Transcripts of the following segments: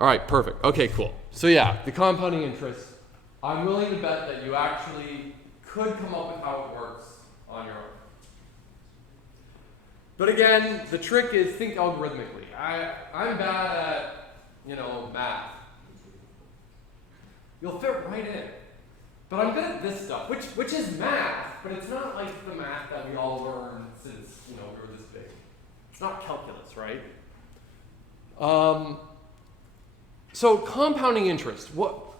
All right, perfect. Okay, cool. So yeah, the compounding interest, I'm willing to bet that you actually could come up with how it works on your own. But again, the trick is think algorithmically. I'm bad at, math. You'll fit right in. But I'm good at this stuff, which is math, but it's not like the math that we all learned since, we were this big. It's not calculus, right? So compounding interest.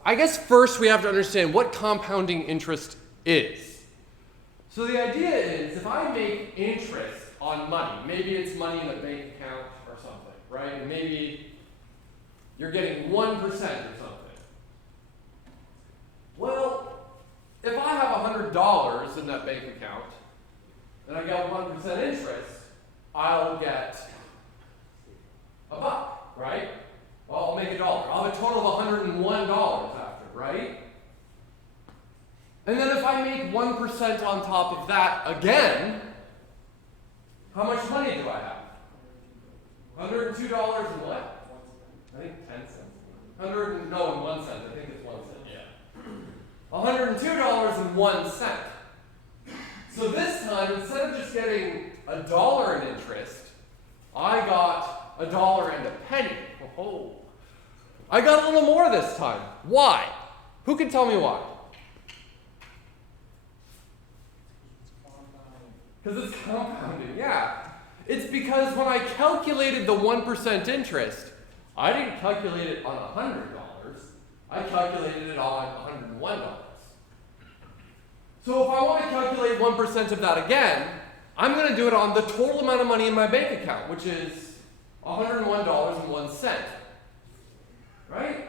I guess first we have to understand what compounding interest is. So the idea is if I make interest on money, maybe it's money in a bank account or something, right? And maybe you're getting 1% or something. Well, if I have $100 in that bank account and I get 1% interest, I'll get $1, right? Well, I'll make $1. I'll have a total of $101 after, right? And then if I make 1% on top of that again, how much money do I have? $102 and what? I think 10 cents. And 1 cent. I think it's 1 cent. Yeah. $102.01. So this time, instead of just getting $1 in interest, I got $1 and a penny. Oh, I got a little more this time. Why? Who can tell me why? Because it's compounding, yeah. It's because when I calculated the 1% interest, I didn't calculate it on $100. I calculated it on $101. So if I want to calculate 1% of that again, I'm going to do it on the total amount of money in my bank account, which is $101.01. Right?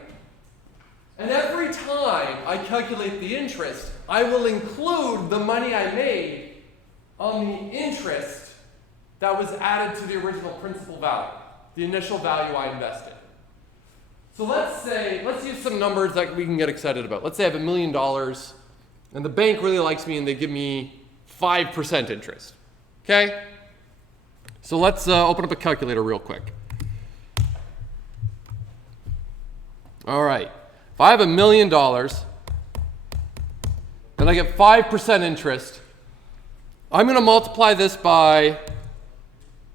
And every time I calculate the interest, I will include the money I made on the interest that was added to the original principal value, the initial value I invested. So let's use some numbers that we can get excited about. Let's say I have $1 million and the bank really likes me and they give me 5% interest. Okay? So let's open up a calculator real quick. All right. If I have $1 million and I get 5% interest, I'm going to multiply this by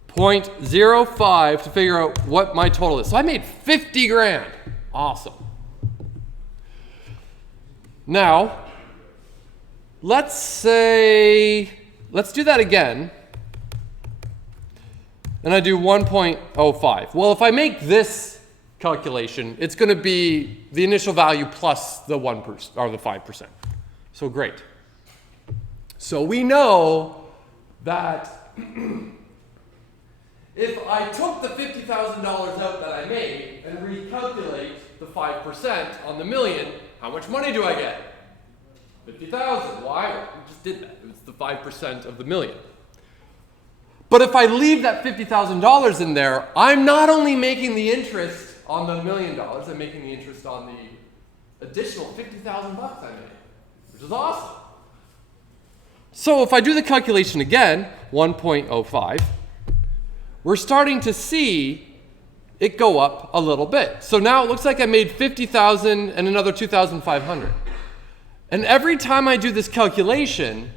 0.05 to figure out what my total is. So I made 50 grand. Awesome. Now, let's do that again. And I do 1.05. Well, if I make this calculation, it's going to be the initial value plus the 1% or the 5%. So great. So we know that if I took the $50,000 out that I made and recalculate the 5% on the million, how much money do I get? $50,000. Why? We just did that. It's the 5% of the million. But if I leave that $50,000 in there, I'm not only making the interest on the $1 million, I'm making the interest on the additional $50,000 I made, which is awesome. So if I do the calculation again, 1.05, we're starting to see it go up a little bit. So now it looks like I made 50,000 and another 2,500. And every time I do this calculation,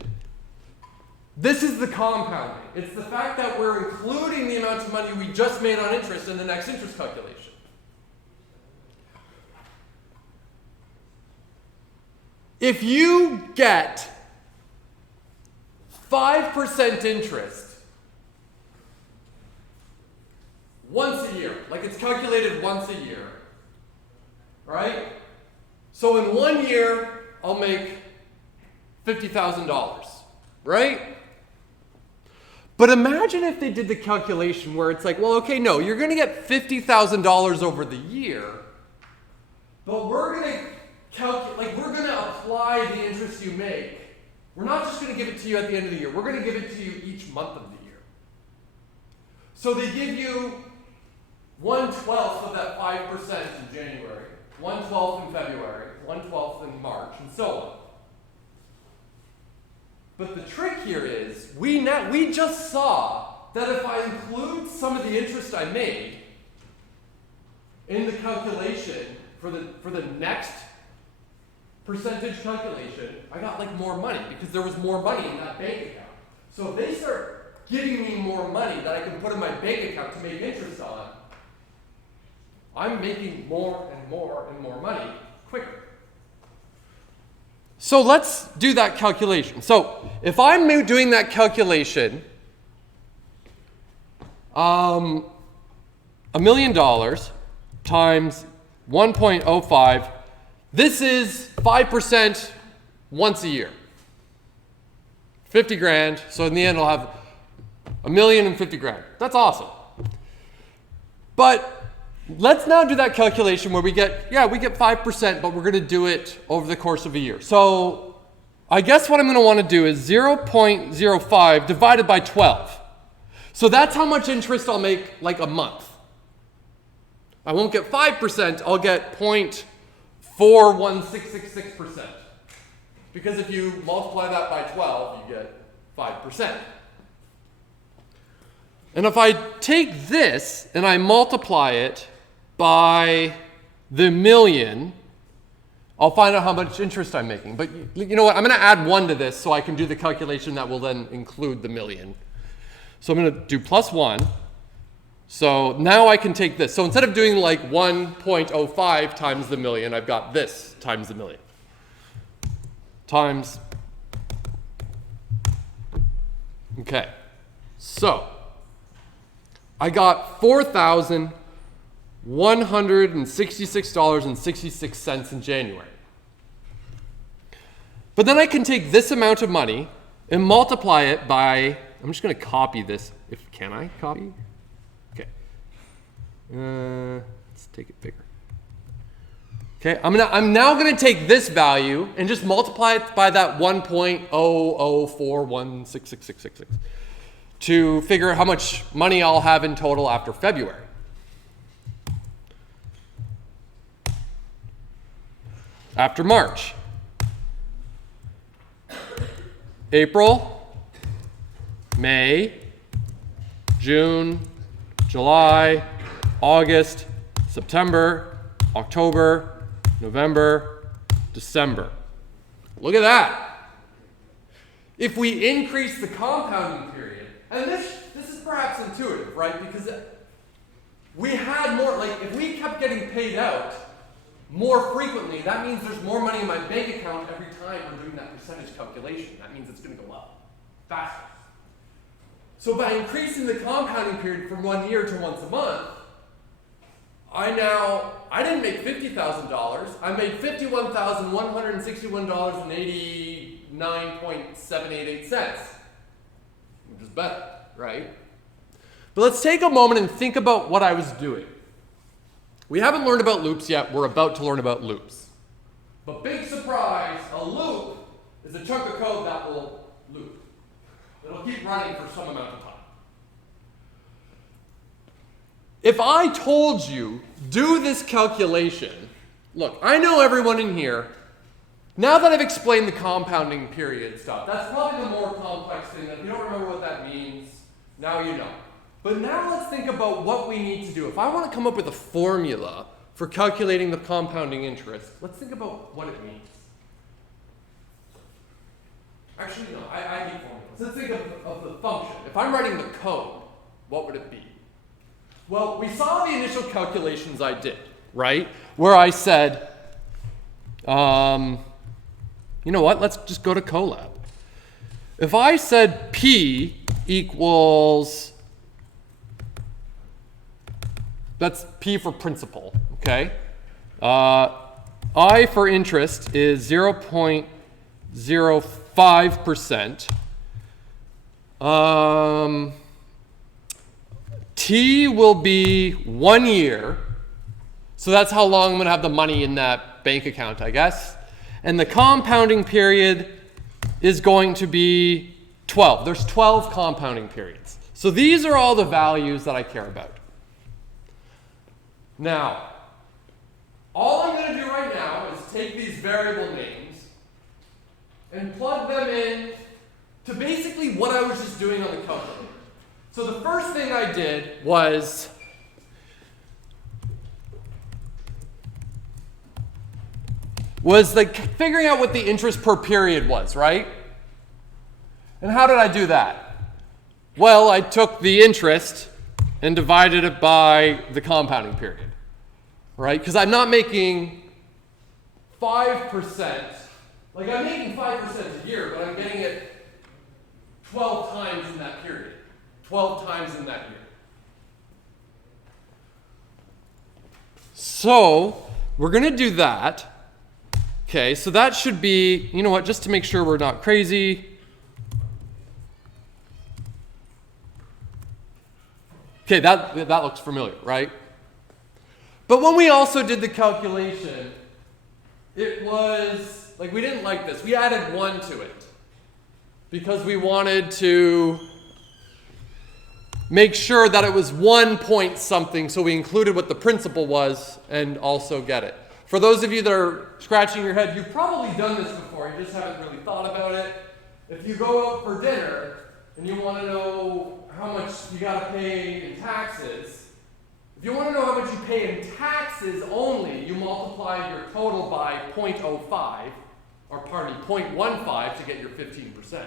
this is the compounding. It's the fact that we're including the amount of money we just made on interest in the next interest calculation. If you get 5% interest once a year, like it's calculated once a year, right? So in 1 year, I'll make $50,000, right? But imagine if they did the calculation where it's like, well, okay, no, you're going to get $50,000 over the year, but we're going to we're going to apply the interest you make. We're not just going to give it to you at the end of the year. We're going to give it to you each month of the year. So they give you 1/12 of that 5% in January, 1/12 in February, 1/12 in March, and so on. But the trick here is, we just saw that if I include some of the interest I made, in the calculation for the next percentage calculation, I got like more money because there was more money in that bank account. So if they start giving me more money that I can put in my bank account to make interest on, I'm making more and more and more money quicker. So let's do that calculation. So if I'm doing that calculation, $1 million times 1.05, this is 5% once a year. 50 grand, so in the end I'll have $1,050,000. That's awesome. But let's now do that calculation where we get 5%, but we're going to do it over the course of a year. So I guess what I'm going to want to do is 0.05 divided by 12. So that's how much interest I'll make like a month. I won't get 5%, I'll get 0.41666%. Because if you multiply that by 12, you get 5%. And if I take this and I multiply it by the million, I'll find out how much interest I'm making. But you know what? I'm going to add 1 to this so I can do the calculation that will then include the million. So I'm going to do plus 1. So now I can take this. So instead of doing like 1.05 times the million, I've got this times the million. Times. Okay. So I got $4,166.66 in January. But then I can take this amount of money and multiply it by, I'm just going to copy this. Can I copy? Okay. Let's take it bigger. Okay, I'm now going to take this value and just multiply it by that 1.004166666 to figure out how much money I'll have in total after February. After March. April, May, June, July, August, September, October, November, December. Look at that. If we increase the compounding period, and this is perhaps intuitive, right? Because we had more, like if we kept getting paid out more frequently, that means there's more money in my bank account every time we're doing that percentage calculation. That means it's going to go up faster. So by increasing the compounding period from 1 year to once a month, I didn't make $50,000. I made $51,161.89.788, which is better, right? But let's take a moment and think about what I was doing. We haven't learned about loops yet. We're about to learn about loops. But big surprise, a loop is a chunk of code that will loop. It'll keep running for some amount of time. If I told you, do this calculation, look, I know everyone in here, now that I've explained the compounding period stuff, that's probably the more complex thing. If you don't remember what that means, now you know. But now let's think about what we need to do. If I want to come up with a formula for calculating the compounding interest, let's think about what it means. Actually, no, I hate formulas. Let's think of the function. If I'm writing the code, what would it be? Well, we saw the initial calculations I did, right? Where I said, you know what? Let's just go to Colab. If I said P equals, that's P for principal, okay? I for interest is 0.05%. T will be 1 year. So that's how long I'm going to have the money in that bank account, I guess. And the compounding period is going to be 12. There's 12 compounding periods. So these are all the values that I care about. Now, all I'm going to do right now is take these variable names and plug them in to basically what I was just doing on the calculator. So the first thing I did was was like figuring out what the interest per period was, right? And how did I do that? Well, I took the interest and divided it by the compounding period, right? Because I'm not making 5%, like I'm making 5% a year, but I'm getting it 12 times in that period, 12 times in that year. So we're going to do that. Okay, so that should be, you know what, just to make sure we're not crazy. Okay, that looks familiar, right? But when we also did the calculation, it was, like we didn't like this. We added 1 to it because we wanted to make sure that it was 1 point something, so we included what the principal was and also get it. For those of you that are scratching your head, you've probably done this before, you just haven't really thought about it. If you go out for dinner and you want to know how much you got to pay in taxes, if you want to know how much you pay in taxes only, you multiply your total by 0.05, or pardon me, 0.15 to get your 15%.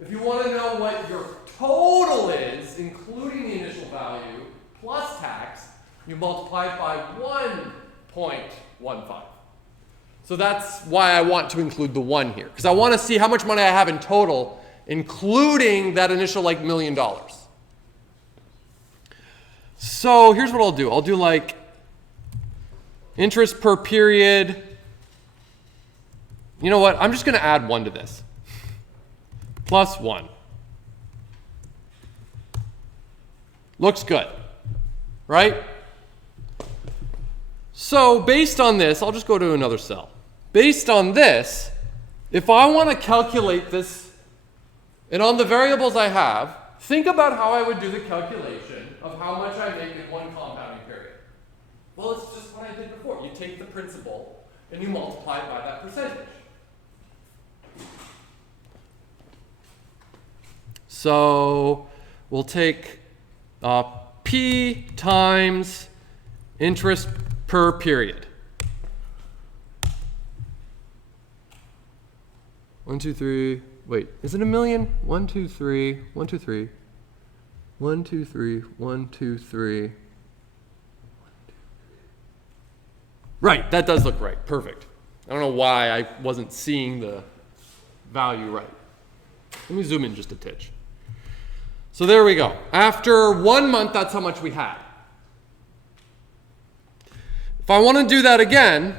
If you want to know what your total is, including the initial value, plus tax, you multiply it by 1.15. So that's why I want to include the 1 here, because I want to see how much money I have in total, including that initial like $1 million. So here's what I'll do. I'll do like interest per period. You know what? I'm just going to add 1 to this. Plus 1. Looks good, right? So based on this, I'll just go to another cell. Based on this, if I want to calculate this, and on the variables I have, think about how I would do the calculation of how much I make in one compounding period. Well, it's just what I did before. You take the principal and you multiply it by that percentage. So we'll take P times interest per period. 1, 2, 3. Wait, is it a million? 1, 2, 3. 1, 2, 3. 1, 2, 3. 1, 2, 3. Right, that does look right. Perfect. I don't know why I wasn't seeing the value right. Let me zoom in just a titch. So there we go. After 1 month, that's how much we had. If I want to do that again,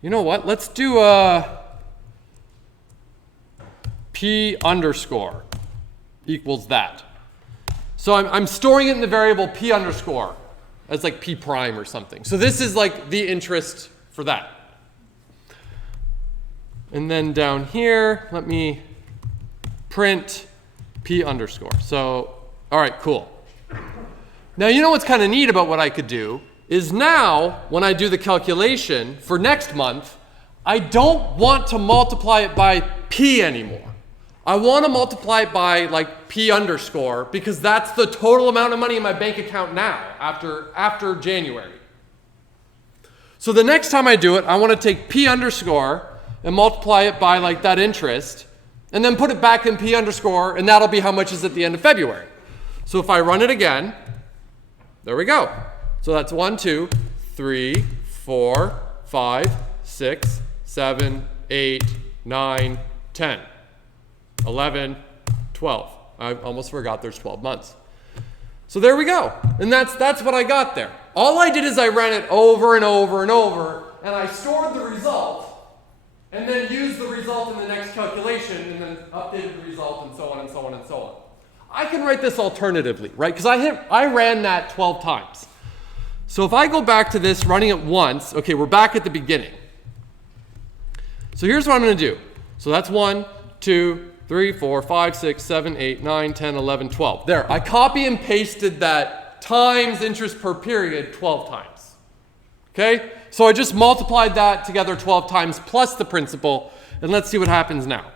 you know what? Let's do a P underscore equals that. So I'm storing it in the variable P underscore as like P prime or something. So this is like the interest for that. And then down here, let me print P underscore. So, all right, cool. Now, you know what's kind of neat about what I could do is now, when I do the calculation for next month, I don't want to multiply it by P anymore. I want to multiply it by like P underscore because that's the total amount of money in my bank account now after January. So the next time I do it, I want to take P underscore and multiply it by like that interest and then put it back in P underscore and that'll be how much is at the end of February. So if I run it again, there we go. So that's 1, 2, 3, 4, 5, 6, 7, 8, 9, 10, 11, 12. I almost forgot there's 12 months. So there we go. And that's what I got there. All I did is I ran it over and over and over, and I stored the result, and then used the result in the next calculation, and then updated the result, and so on and so on and so on. I can write this alternatively, right? Because I ran that 12 times. So if I go back to this, running it once, okay, we're back at the beginning. So here's what I'm going to do. So that's 1, 2, 3, 4, 5, 6, 7, 8, 9, 10, 11, 12. There, I copy and pasted that times interest per period 12 times. Okay? So I just multiplied that together 12 times plus the principal, and let's see what happens now.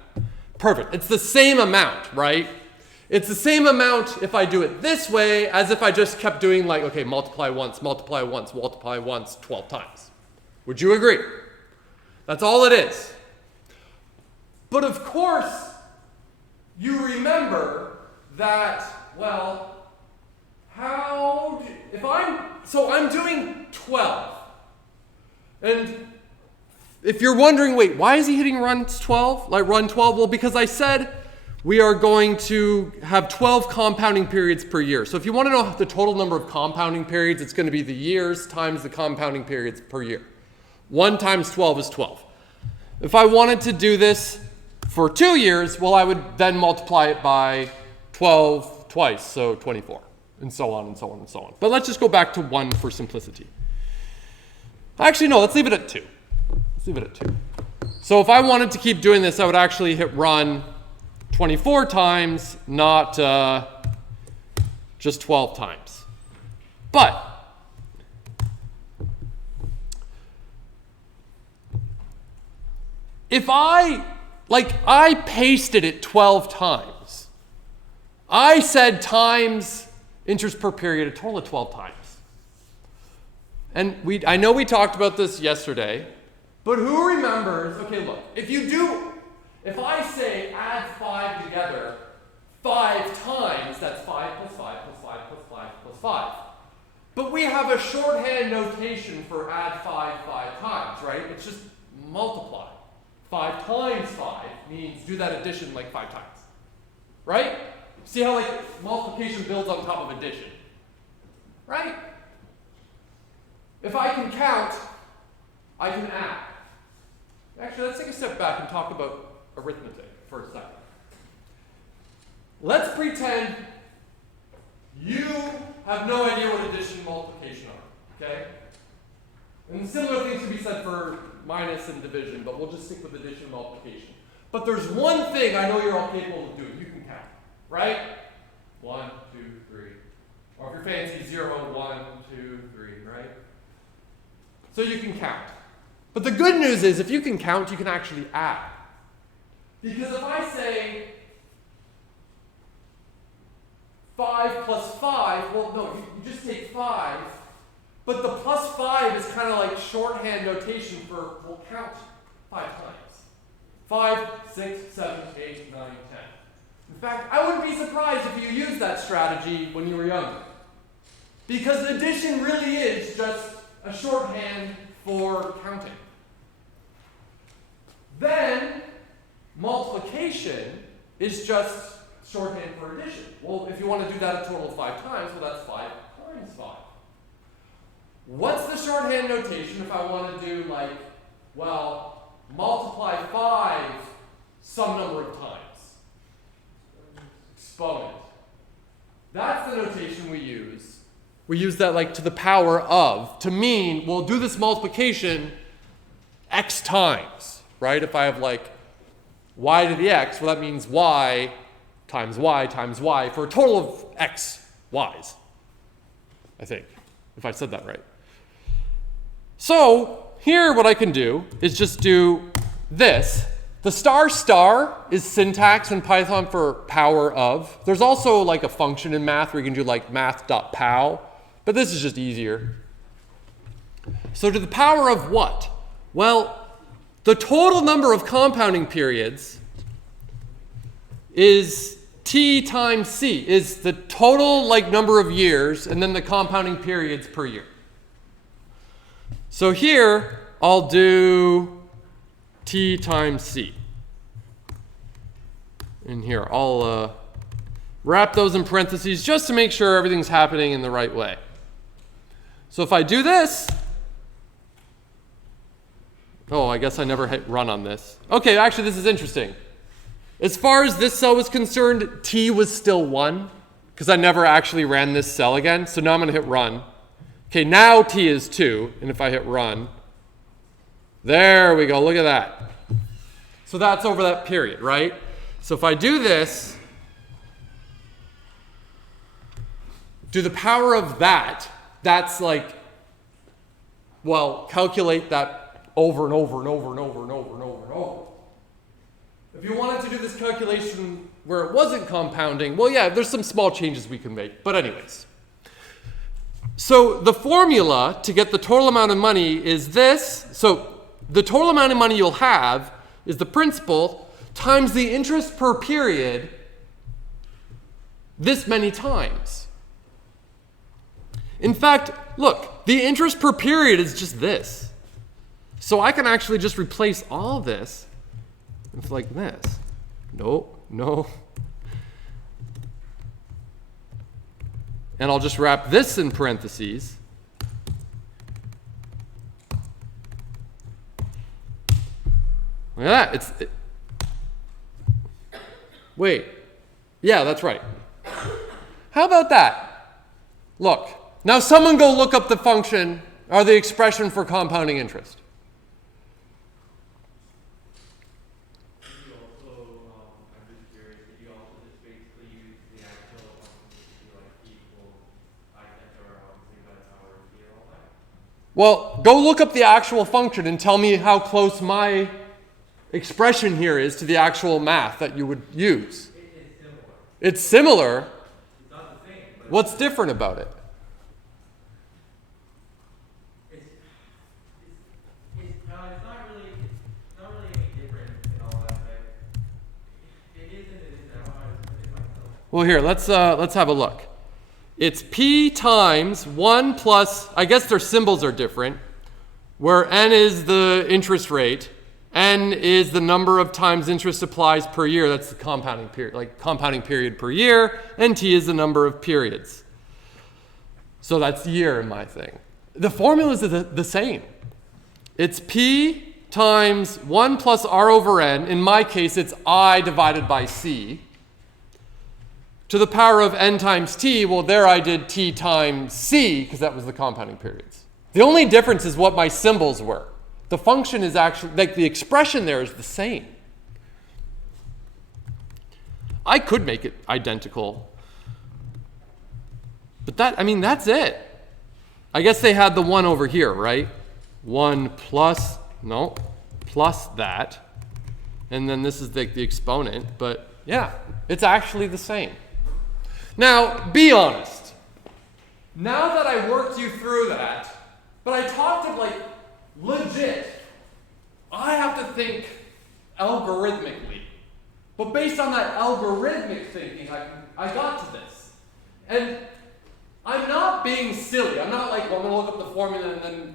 Perfect. It's the same amount, right? It's the same amount if I do it this way as if I just kept doing like, okay, multiply once, 12 times. Would you agree? That's all it is. But of course, you remember that, well, I'm doing 12. And if you're wondering, wait, why is he hitting run 12? Like run 12? Well, because I said we are going to have 12 compounding periods per year. So if you want to know the total number of compounding periods, it's going to be the years times the compounding periods per year. 1 times 12 is 12. If I wanted to do this for 2 years, well, I would then multiply it by 12 twice, so 24, and so on and so on and so on. But let's just go back to 1 for simplicity. Actually, no, let's leave it at 2. Let's leave it at 2. So if I wanted to keep doing this, I would actually hit run 24 times, not just 12 times. But if I pasted it 12 times. I said times interest per period, a total of 12 times. And I know we talked about this yesterday, but who remembers, okay, look, if I say add 5 together 5 times, that's 5 plus 5 plus 5 plus 5 plus 5. But we have a shorthand notation for add 5 times, right? It's just multiply. 5 times 5 means do that addition like 5 times, right? See how multiplication builds on top of addition, right? If I can count, I can add. Actually, let's take a step back and talk about arithmetic for a second. Let's pretend you have no idea what addition and multiplication are, okay? And similar things can be said for minus and division, but we'll just stick with addition and multiplication. But there's one thing I know you're all capable of doing. You can count, right? 1, 2, 3. Or if you're fancy, 0, 1, 2, 3, right? So you can count. But the good news is if you can count, you can actually add. Because if I say 5 plus 5, well, no, you just take 5. But the plus 5 is kind of like shorthand notation for, we'll count 5 times. 5, 6, 7, 8, 9, 10. In fact, I wouldn't be surprised if you used that strategy when you were younger. Because addition really is just a shorthand for counting. Then, multiplication is just shorthand for addition. Well, if you want to do that a total of 5 times, well, that's 5 times 5. What's the shorthand notation if I want to do multiply 5 some number of times? Exponent. That's the notation we use. We use that to the power of, to mean, we'll do this multiplication x times, right? If I have y to the x, well, that means y times y for a total of x y's, I think, if I said that right. So here what I can do is just do this. The star is syntax in Python for power of. There's also a function in math where you can do math.pow, but this is just easier. So to the power of what? Well, the total number of compounding periods is t times c, is the total number of years and then the compounding periods per year. So here, I'll do t times c. And here, I'll wrap those in parentheses just to make sure everything's happening in the right way. So if I do this, oh, I guess I never hit run on this. Okay, actually, this is interesting. As far as this cell was concerned, t was still 1, because I never actually ran this cell again. So now I'm going to hit run. Okay, now t is 2, and if I hit run, there we go, look at that. So that's over that period, right? So if I do this, do the power of that, that's calculate that over and over and over and over and over and over and over. If you wanted to do this calculation where it wasn't compounding, well, yeah, there's some small changes we can make. But anyways, So the formula to get the total amount of money is this. So the total amount of money you'll have is the principal times the interest per period this many times. In fact, look, the interest per period is just this. So I can actually just replace all this with like this. No. And I'll just wrap this in parentheses. Look at that. Wait. Yeah, that's right. How about that? Look. Now someone go look up the function or the expression for compounding interest. Well, go look up the actual function and tell me how close my expression here is to the actual math that you would use. It's similar. It's not the same. What's different about it? It's not really any different in all aspects. It is and it isn't. I don't know how to put it myself. Well, here, let's have a look. It's P times 1 plus, I guess their symbols are different, where N is the interest rate, N is the number of times interest applies per year. That's the compounding period, like compounding period per year, and T is the number of periods. So that's year in my thing. The formulas are the same. It's P times 1 plus R over N. In my case, it's I divided by C. To the power of n times t, well, there I did t times c, because that was the compounding periods. The only difference is what my symbols were. The function is actually, like the expression there is the same. I could make it identical. But that's it. I guess they had the 1 over here, right? 1 plus, no, plus that. And then this is the exponent. But yeah, it's actually the same. Now, be honest. Now that I worked you through that, but I talked of like legit, I have to think algorithmically. But based on that algorithmic thinking, I got to this. And I'm not being silly. I'm not like, well, I'm going to look up the formula and then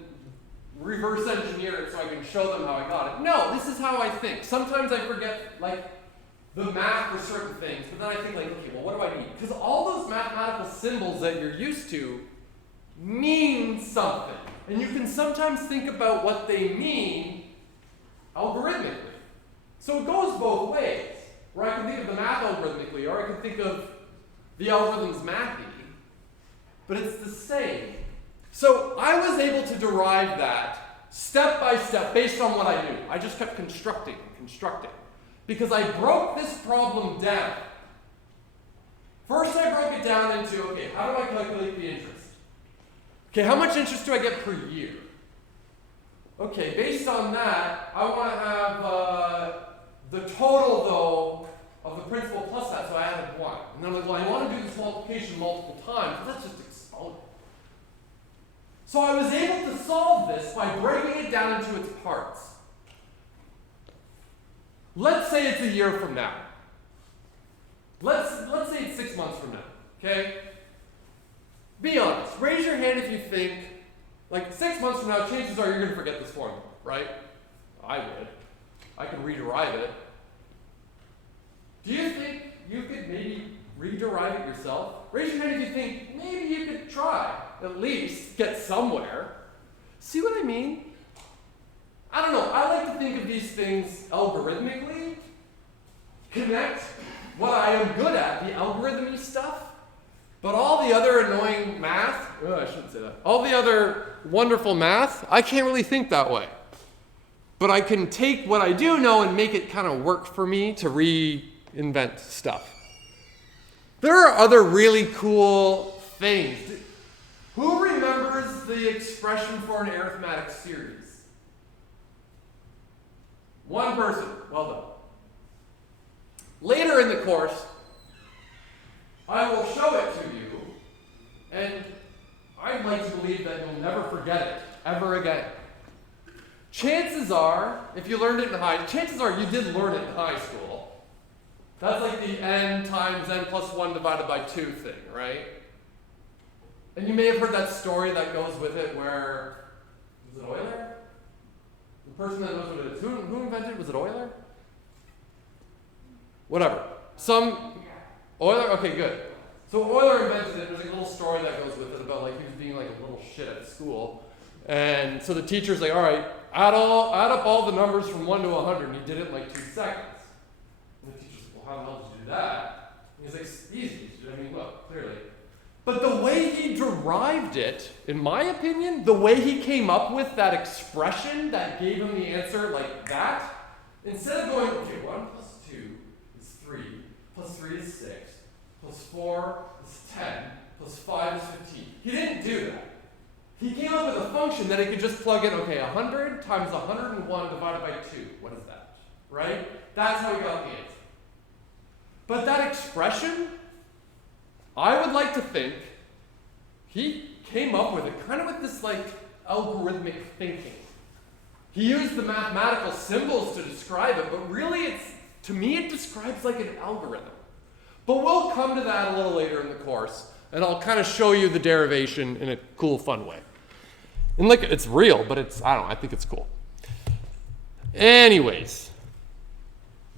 reverse engineer it so I can show them how I got it. No, this is how I think. Sometimes I forget, like, the math for certain things, but then I think like, okay, well, what do I need? Because all those mathematical symbols that you're used to mean something. And you can sometimes think about what they mean algorithmically. So it goes both ways, where I can think of the math algorithmically, or I can think of the algorithms mathy, but it's the same. So I was able to derive that step by step based on what I knew. I just kept constructing. Because I broke this problem down. First I broke it down into, okay, how do I calculate the interest? Okay, how much interest do I get per year? Okay, based on that, I want to have the total, though, of the principal plus that, so I added 1. And then I'm like, well, I want to do this multiplication multiple times, but that's just exponent. So I was able to solve this by breaking it down into its parts. Let's say it's a year from now. Let's say it's 6 months from now, okay? Be honest. Raise your hand if you think, like 6 months from now, chances are you're going to forget this formula, right? I would. I could rederive it. Do you think you could maybe rederive it yourself? Raise your hand if you think maybe you could try, at least get somewhere. See what I mean? I don't know. I like to think of these things algorithmically, connect what I am good at, the algorithmy stuff, but all the other annoying math, I shouldn't say that, all the other wonderful math, I can't really think that way. But I can take what I do know and make it kind of work for me to reinvent stuff. There are other really cool things. Who remembers the expression for an arithmetic series? One person. Well done. Later in the course, I will show it to you, and I'd like to believe that you'll never forget it, ever again. Chances are, if you learned it in chances are you did learn it in high school. That's like the n times n plus 1 divided by 2 thing, right? And you may have heard that story that goes with it where, was it Euler? The person that knows what it is. Who invented it? Was it Euler? Whatever. Euler? Okay, good. So Euler invented it. There's a little story that goes with it about like he was being like a little shit at school. And so the teacher's like, all right, add up all the numbers from 1 to 100. And he did it in like 2 seconds. And the teacher's like, well, how the hell did you do that? And he's like, it's easy. I mean, look, clearly. But the way he derived it, in my opinion, the way he came up with that expression that gave him the answer like that, instead of going, okay, 1 plus 2 is 3, plus 3 is 6, plus 4 is 10, plus 5 is 15. He didn't do that. He came up with a function that he could just plug in, okay, 100 times 101 divided by 2. What is that? Right? That's how he got the answer. But that expression, I would like to think he came up with it kind of with this like algorithmic thinking. He used the mathematical symbols to describe it, but really to me it describes like an algorithm. But we'll come to that a little later in the course, and I'll kind of show you the derivation in a cool, fun way. And look, it's real, but I think it's cool. Anyways,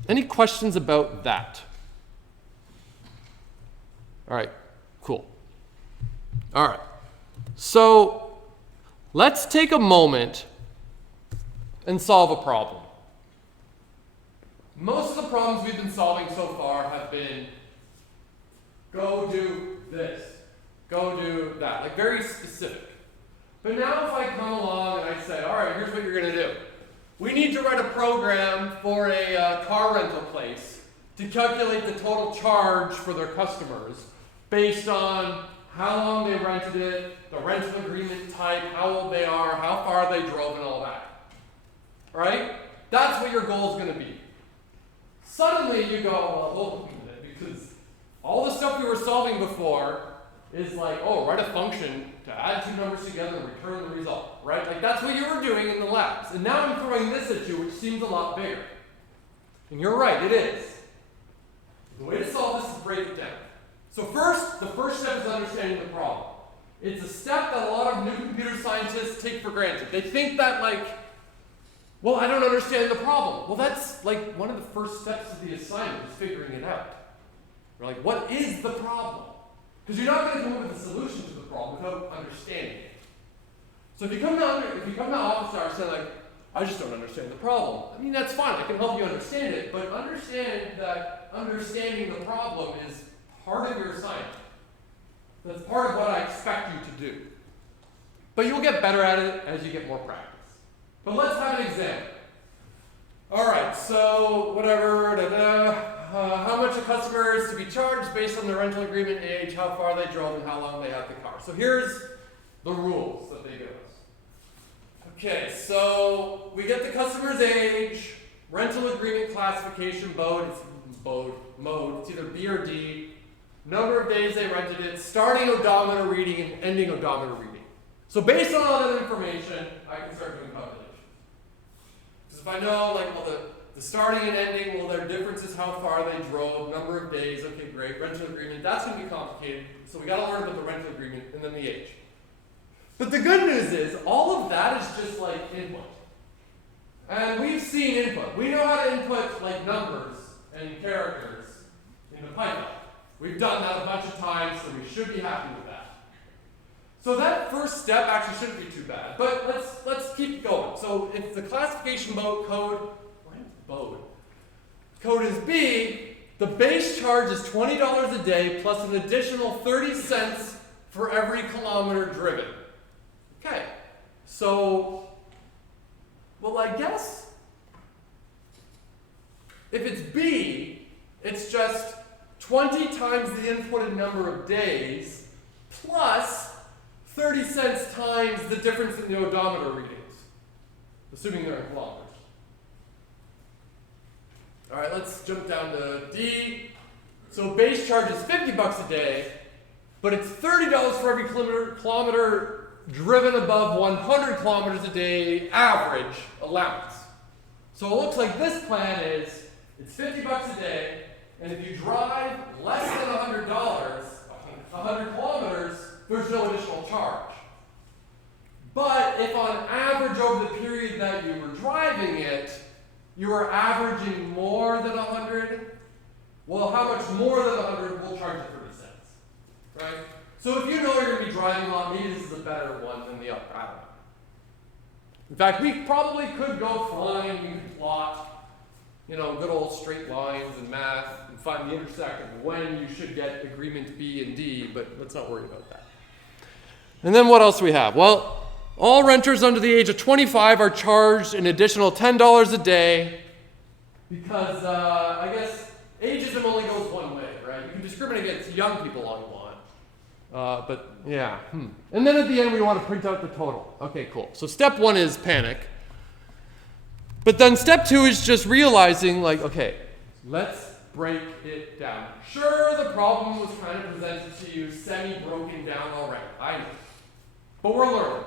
any questions about that? All right, cool. All right, so let's take a moment and solve a problem. Most of the problems we've been solving so far have been go do this, go do that, like very specific. But now if I come along and I say, all right, here's what you're going to do. We need to write a program for a car rental place to calculate the total charge for their customers based on how long they rented it, the rental agreement type, how old they are, how far they drove, and all that. Right? That's what your goal is going to be. Suddenly you go, well, hold on a minute, because all the stuff we were solving before is like, oh, write a function to add 2 numbers together and return the result, right? Like that's what you were doing in the labs. And now I'm throwing this at you, which seems a lot bigger. And you're right, it is. The way to solve this is break it down. So the first step is understanding the problem. It's a step that a lot of new computer scientists take for granted. They think that like, well, I don't understand the problem. Well, that's like one of the first steps of the assignment is figuring it out. We're like, what is the problem? Because you're not going to come up with a solution to the problem without understanding it. So if you come to office hours and say like, I just don't understand the problem. I mean, that's fine. I can help you understand it, but understand that understanding the problem is part of your assignment. That's part of what I expect you to do. But you'll get better at it as you get more practice. But let's have an example. All right, so whatever, how much a customer is to be charged based on the rental agreement age, how far they drove, and how long they had the car. So here's the rules that they give us. Okay, so we get the customer's age, rental agreement classification mode, it's either B or D, number of days they rented it, starting odometer reading and ending odometer reading. So based on all that information, I can start doing calculations. Because if I know, like, well, the starting and ending, well, their difference is how far they drove, number of days, okay, great, rental agreement, that's going to be complicated, so we got to learn about the rental agreement and then the age. But the good news is, all of that is just like input. And we've seen input. We know how to input like numbers and characters into Python. We've done that a bunch of times, so we should be happy with that. So that first step actually shouldn't be too bad. But let's keep going. So if the classification code is B, the base charge is $20 a day plus an additional 30 cents for every kilometer driven. Okay, so, well, I guess if it's B, it's just 20 times the inputted number of days plus 30 cents times the difference in the odometer readings, assuming they're in kilometers. All right, let's jump down to D. So base charge is $50 a day but it's $30 for every kilometer driven above 100 kilometers a day average allowance. So it looks like this plan is, it's $50 a day, and if you drive less than $100, 100 kilometers, there's no additional charge. But if on average over the period that you were driving it, you were averaging more than 100, well, how much more than 100 will charge you 30 cents, right? So if you know you're going to be driving a lot, maybe this is a better one than the other. I don't know. In fact, we probably could go flying and plot, good old straight lines and math and find the intersection of when you should get agreement B and D, but let's not worry about that. And then what else do we have? Well, all renters under the age of 25 are charged an additional $10 a day because I guess ageism only goes one way, right? You can discriminate against young people all you want. But yeah. And then at the end we want to print out the total. Okay, cool. So step one is panic. But then step two is just realizing okay, let's break it down. Sure, the problem was kind of presented to you semi-broken down already. I know. But we're learning.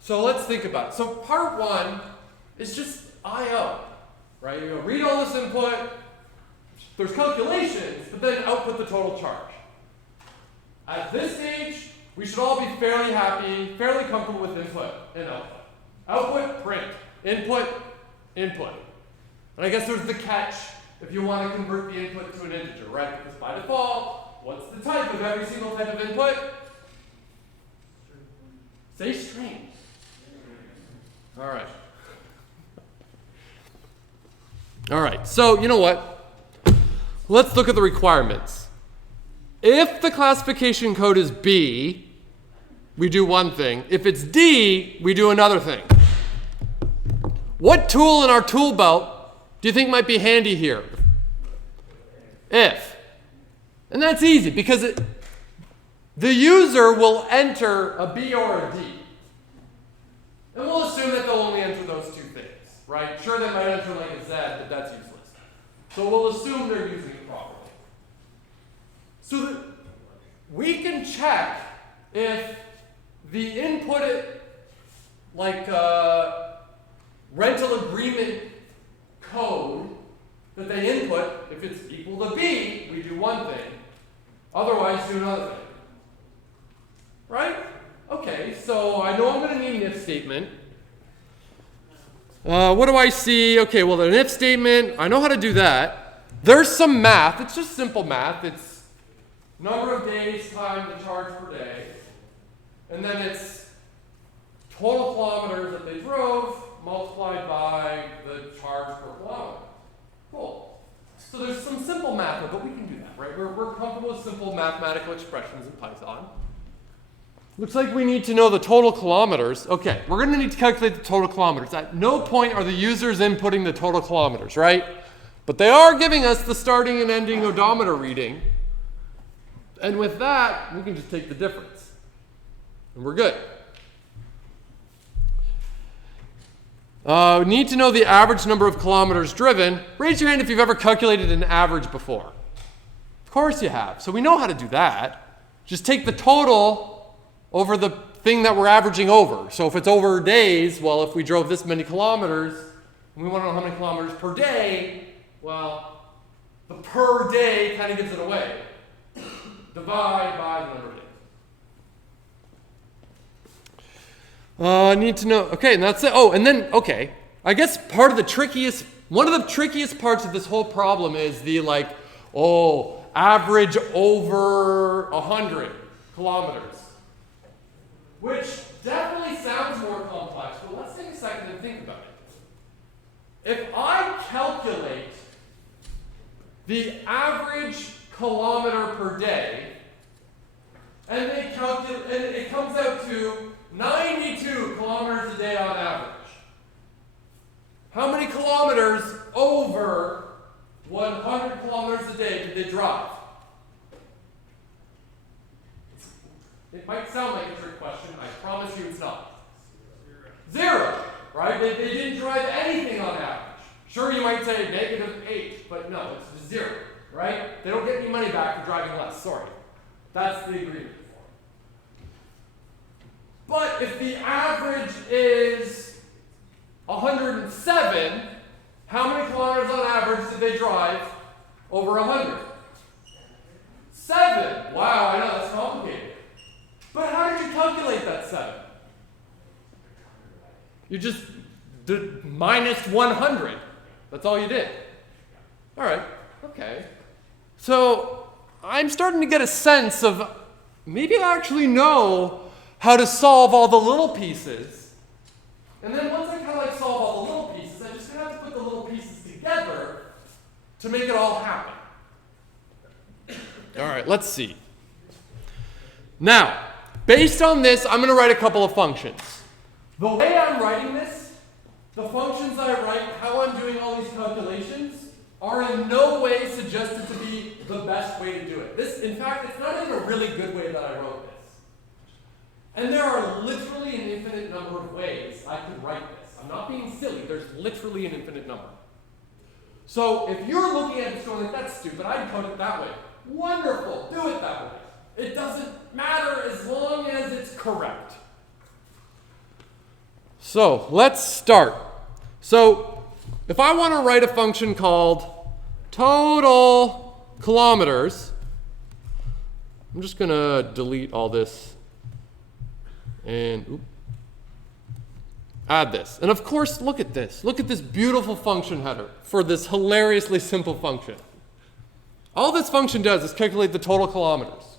So let's think about it. So part one is just I/O, right? You read all this input, there's calculations, but then output the total charge. At this stage, we should all be fairly happy, fairly comfortable with input and output. Output, print. Input, input. And I guess there's the catch if you want to convert the input to an integer, right? Because by default, what's the type of every single type of input? Say string. All right. All right, so you know what? Let's look at the requirements. If the classification code is B, we do one thing. If it's D, we do another thing. What tool in our tool belt do you think might be handy here? If. And that's easy because the user will enter a B or a D. And we'll assume that they'll only enter those two things, right? Sure, they might enter like a Z, but that's useless. So we'll assume they're using it properly. So that we can check if the input, rental agreement code that they input, if it's equal to B, we do one thing. Otherwise, do another thing. Right? Okay, so I know I'm going to need an if statement. What do I see? Okay, well, an if statement, I know how to do that. There's some math. It's just simple math. It's number of days times the charge per day. And then it's total kilometers that they drove multiplied by the charge per kilometer. Cool. So there's some simple math, but we can do that, right? We're comfortable with simple mathematical expressions in Python. Looks like we need to know the total kilometers. Okay, we're going to need to calculate the total kilometers. At no point are the users inputting the total kilometers, right? But they are giving us the starting and ending odometer reading. And with that, we can just take the difference. And we're good. Need to know the average number of kilometers driven. Raise your hand if you've ever calculated an average before. Of course you have. So we know how to do that. Just take the total over the thing that we're averaging over. So if it's over days, well, if we drove this many kilometers, and we want to know how many kilometers per day, well, the per day kind of gives it away. Divide by the number of days. Need to know, okay, and that's it. Oh, and then, okay, I guess one of the trickiest parts of this whole problem is the average over 100 kilometers. Which definitely sounds more complex, but let's take a second and think about it. If I calculate the average kilometer per day, and it comes out to 92 kilometers a day on average. How many kilometers over 100 kilometers a day did they drive? It might sound like a trick question. I promise you it's not. Zero, right? They didn't drive anything on average. Sure, you might say -8, but no, it's just zero, right? They don't get any money back for driving less, sorry. That's the agreement form. But if the average is 107, how many kilometers on average did they drive over 100? 7. Wow, I know, that's complicated. But how did you calculate that 7? You just did minus 100. That's all you did. All right, okay. So I'm starting to get a sense of maybe I actually know how to solve all the little pieces. And then once I kind of like solve all the little pieces, I'm just going to have to put the little pieces together to make it all happen. All right, let's see. Now, based on this, I'm going to write a couple of functions. The way I'm writing this, the functions I write, how I'm doing all these calculations, are in no way suggested to be the best way to do it. This, in fact, it's not even a really good way that I wrote this. And there are literally an infinite number of ways I could write this. I'm not being silly. There's literally an infinite number. So if you're looking at this going like, that's stupid, I'd code it that way. Wonderful, do it that way. It doesn't matter as long as it's correct. So let's start. So if I want to write a function called total kilometers, I'm just going to delete all this and add this. And of course, look at this. Look at this beautiful function header for this hilariously simple function. All this function does is calculate the total kilometers.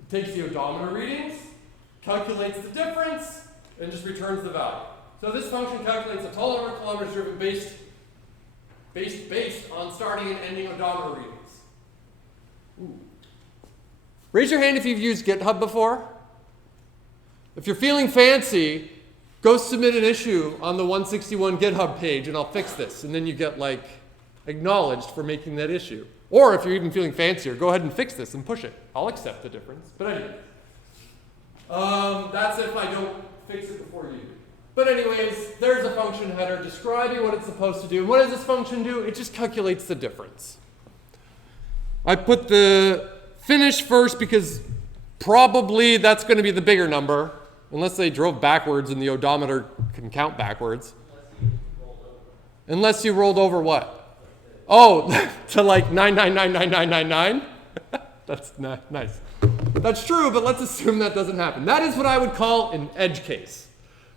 It takes the odometer readings, calculates the difference, and just returns the value. So this function calculates the total number of kilometers driven based on starting and ending odometer readings. Ooh. Raise your hand if you've used GitHub before. If you're feeling fancy, go submit an issue on the 161 GitHub page and I'll fix this. And then you get like acknowledged for making that issue. Or if you're even feeling fancier, go ahead and fix this and push it. I'll accept the difference. But anyway, that's if I don't fix it before you do. But anyways, there's a function header describing what it's supposed to do. What does this function do? It just calculates the difference. I put the finish first because probably that's going to be the bigger number, unless they drove backwards and the odometer can count backwards. Unless you rolled over what? Oh, to like 9999999? That's nice. That's true, but let's assume that doesn't happen. That is what I would call an edge case,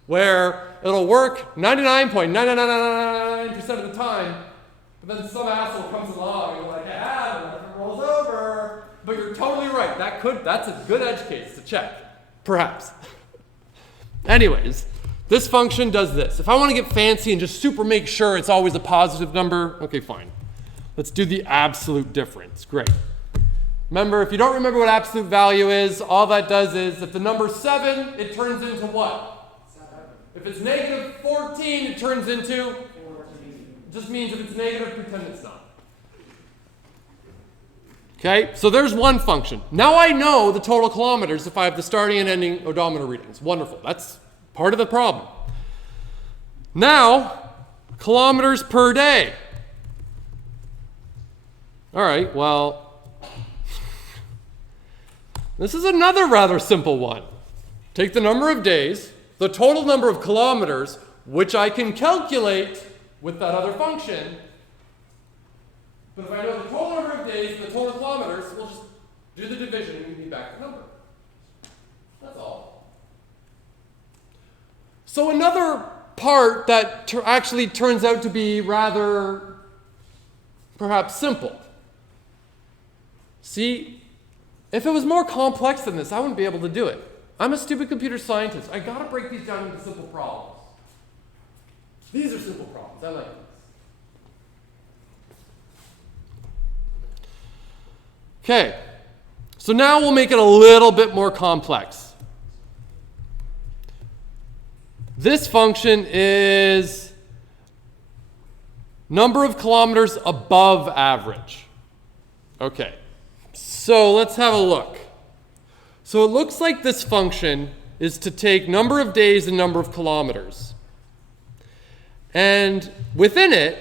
where it'll work 99.99999% of the time, but then some asshole comes along and you're like, yeah, it rolls over. But you're totally right. That's a good edge case to check, perhaps. Anyways, this function does this. If I want to get fancy and just super make sure it's always a positive number, okay, fine. Let's do the absolute difference. Great. Remember, if you don't remember what absolute value is, all that does is, if the number's 7, it turns into what? 7. If it's negative 14, it turns into? 14. It just means if it's negative, pretend it's not. Okay, so there's one function. Now I know the total kilometers if I have the starting and ending odometer readings. Wonderful. That's part of the problem. Now, kilometers per day. All right, well, this is another rather simple one. Take the number of days, the total number of kilometers, which I can calculate with that other function. But if I know the total number of days and the total kilometers, we'll just do the division and give me back the number. That's all. So another part that actually turns out to be rather perhaps simple. See, if it was more complex than this, I wouldn't be able to do it. I'm a stupid computer scientist. I gotta break these down into simple problems. These are simple problems. I like this. Okay, so now we'll make it a little bit more complex. This function is number of kilometers above average. Okay, so let's have a look. So it looks like this function is to take number of days and number of kilometers. And within it,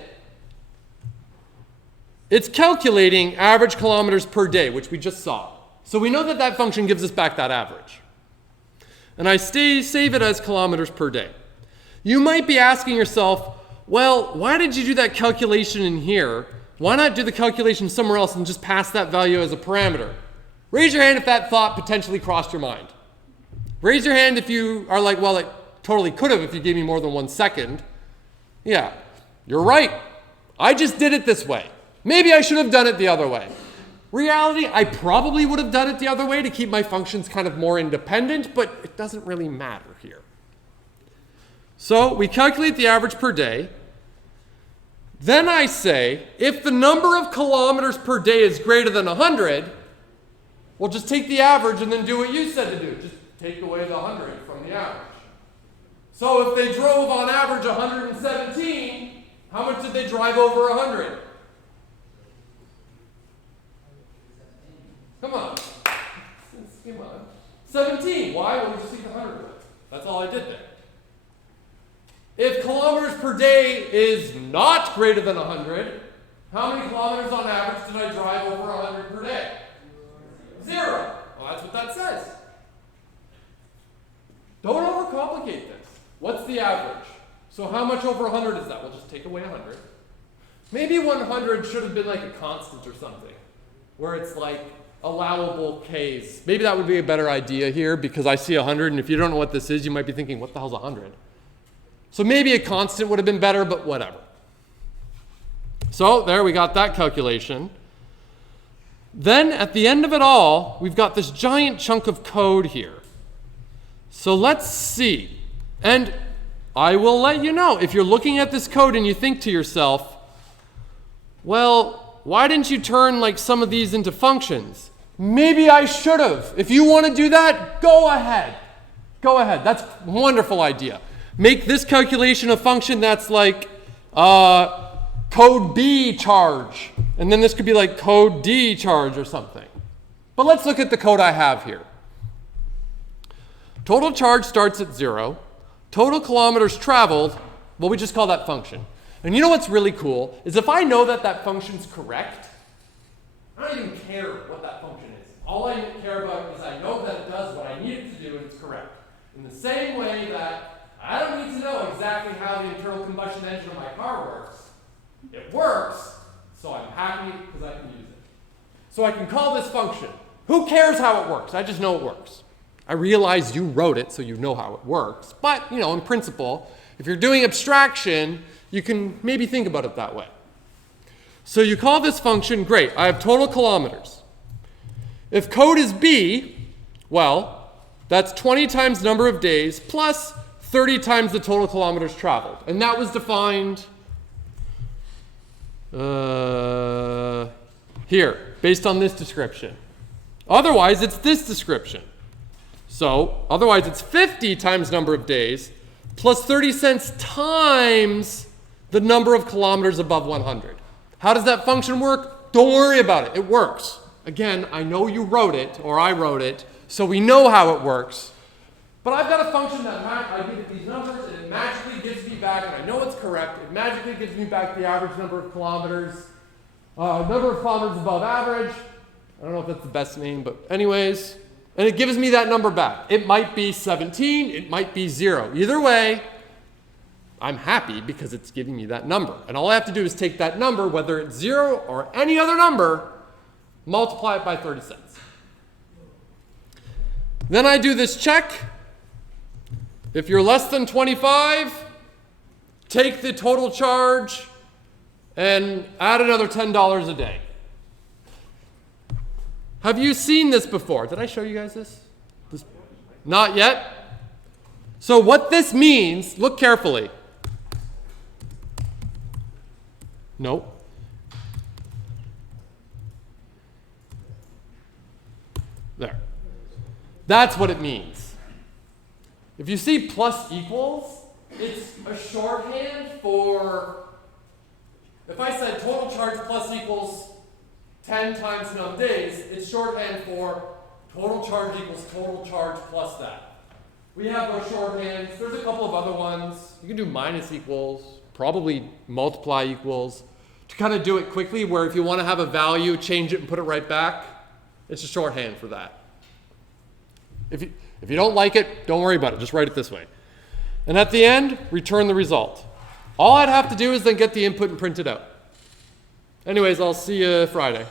it's calculating average kilometers per day, which we just saw. So we know that that function gives us back that average. And I save it as kilometers per day. You might be asking yourself, well, why did you do that calculation in here? Why not do the calculation somewhere else and just pass that value as a parameter? Raise your hand if that thought potentially crossed your mind. Raise your hand if you are like, well, it totally could have if you gave me more than 1 second. Yeah, you're right. I just did it this way. Maybe I should have done it the other way. Reality, I probably would have done it the other way to keep my functions kind of more independent, but it doesn't really matter here. So we calculate the average per day. Then I say, if the number of kilometers per day is greater than 100, well, just take the average and then do what you said to do. Just take away the 100 from the average. So if they drove on average 117, how much did they drive over 100? Come on. Come on. 17. Why? Well, we just take the 100 away. That's all I did there. If kilometers per day is not greater than 100, how many kilometers on average did I drive over 100 per day? 0. Well, that's what that says. Don't overcomplicate this. What's the average? So how much over 100 is that? We'll just take away 100. Maybe 100 should have been like a constant or something, where it's like allowable k's. Maybe that would be a better idea here because I see 100, and if you don't know what this is, you might be thinking, what the hell's 100? So maybe a constant would have been better, but whatever. So there we got that calculation. Then at the end of it all, we've got this giant chunk of code here. So let's see. And I will let you know, if you're looking at this code and you think to yourself, well, why didn't you turn like some of these into functions? Maybe I should have. If you want to do that, go ahead. Go ahead. That's a wonderful idea. Make this calculation a function that's like code B charge. And then this could be like code D charge or something. But let's look at the code I have here. Total charge starts at 0. Total kilometers traveled, well, we just call that function. And you know what's really cool is if I know that that function's correct, I don't even care what that function is. All I care about is I know that it does what I need it to do and it's correct. In the same way that I don't need to know exactly how the internal combustion engine of my car works. It works, so I'm happy because I can use it. So I can call this function. Who cares how it works? I just know it works. I realize you wrote it, so you know how it works. But, you know, in principle, if you're doing abstraction, you can maybe think about it that way. So you call this function, great, I have total kilometers. If code is B, well, that's 20 times number of days plus 30 times the total kilometers traveled. And that was defined here, based on this description. Otherwise, it's this description. So, otherwise, it's 50 times number of days plus 30 cents times the number of kilometers above 100. How does that function work? Don't worry about it. It works. Again, I know you wrote it, or I wrote it, so we know how it works. But I've got a function that I give it these numbers, and it magically gives me back, and I know it's correct, it magically gives me back the average number of kilometers above average. I don't know if that's the best name, but anyways. And it gives me that number back. It might be 17, it might be 0. Either way, I'm happy because it's giving me that number. And all I have to do is take that number, whether it's 0 or any other number, multiply it by 30 cents. Then I do this check. If you're less than 25, take the total charge and add another $10 a day. Have you seen this before? Did I show you guys this? Not yet? So what this means, look carefully. Nope. There. That's what it means. If you see plus equals, it's a shorthand for, if I said total charge plus equals 10 times num days, it's shorthand for total charge equals total charge plus that. We have those shorthands. There's a couple of other ones. You can do minus equals, probably multiply equals, to kind of do it quickly, where if you want to have a value, change it and put it right back. It's a shorthand for that. If you don't like it, don't worry about it. Just write it this way. And at the end, return the result. All I'd have to do is then get the input and print it out. Anyways, I'll see you Friday.